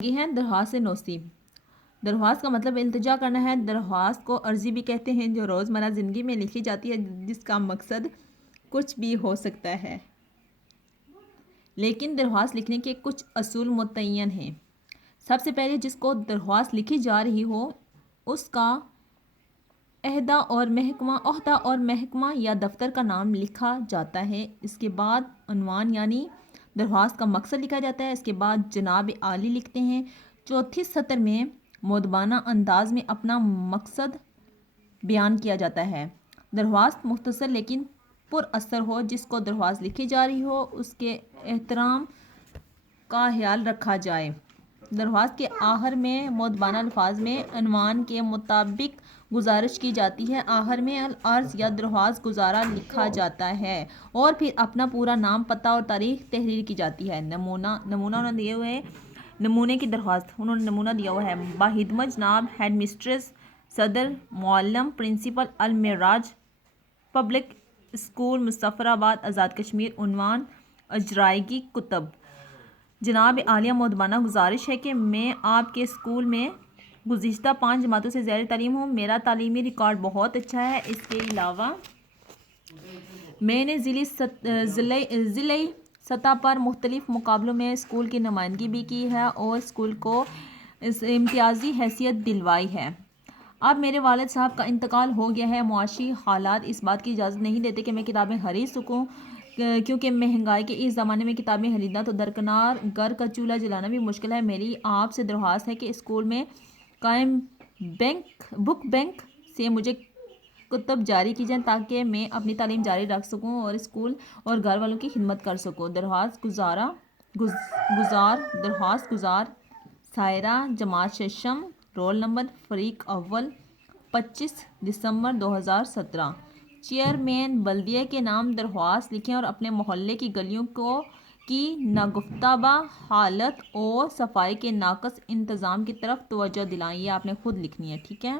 یہ ہیں درخواست نویسی۔ درخواست کا مطلب التجا کرنا ہے۔ درخواست کو عرضی بھی کہتے ہیں، جو روزمرہ زندگی میں لکھی جاتی ہے، جس کا مقصد کچھ بھی ہو سکتا ہے، لیکن درخواست لکھنے کے کچھ اصول متعین ہیں۔ سب سے پہلے جس کو درخواست لکھی جا رہی ہو اس کا عہدہ اور محکمہ یا دفتر کا نام لکھا جاتا ہے۔ اس کے بعد عنوان یعنی درخواست کا مقصد لکھا جاتا ہے۔ اس کے بعد جناب عالی لکھتے ہیں۔ چوتھی سطر میں مؤدبانہ انداز میں اپنا مقصد بیان کیا جاتا ہے۔ درخواست مختصر لیکن پر اثر ہو۔ جس کو درخواست لکھی جا رہی ہو اس کے احترام کا خیال رکھا جائے۔ درخواست کے آخر میں مؤدبانہ الفاظ میں عنوان کے مطابق گزارش کی جاتی ہے۔ آخر میں العرض یا درخواست گزارا لکھا جاتا ہے اور پھر اپنا پورا نام، پتہ اور تاریخ تحریر کی جاتی ہے۔ نمونے کی درخواست انہوں نے نمونہ دیا ہوا ہے۔ باخدمت جناب ہیڈ مسٹریس، صدر، معلم، پرنسپل، المعراج پبلک اسکول، مظفر آباد، آزاد کشمیر۔ عنوان اجرائیگی کتب۔ جناب عالیہ، مؤدبانہ گزارش ہے کہ میں آپ کے اسکول میں گزشتہ 5 جماعتوں سے زیر تعلیم ہوں۔ میرا تعلیمی ریکارڈ بہت اچھا ہے۔ اس کے علاوہ میں نے ضلعی سطح پر مختلف مقابلوں میں اسکول کی نمائندگی بھی کی ہے اور اسکول کو امتیازی حیثیت دلوائی ہے۔ اب میرے والد صاحب کا انتقال ہو گیا ہے۔ معاشی حالات اس بات کی اجازت نہیں دیتے کہ میں کتابیں خرید سکوں، کیونکہ مہنگائی کے اس زمانے میں کتابیں خریدنا تو درکنار، گھر کا چولہا جلانا بھی مشکل ہے۔ میری آپ سے درخواست ہے کہ اسکول میں قائم بک بینک سے مجھے کتب جاری کی جائیں تاکہ میں اپنی تعلیم جاری رکھ سکوں اور اسکول اور گھر والوں کی خدمت کر سکوں۔ درخواست گزار سائرہ، جماعت ششم، رول نمبر فریق اول، 25 دسمبر 2017۔ چیئرمین بلدیہ کے نام درخواست لکھیں اور اپنے محلے کی گلیوں کی ناگفتہ حالت اور صفائی کے ناقص انتظام کی طرف توجہ دلائیں۔ یہ آپ نے خود لکھنی ہے، ٹھیک ہے۔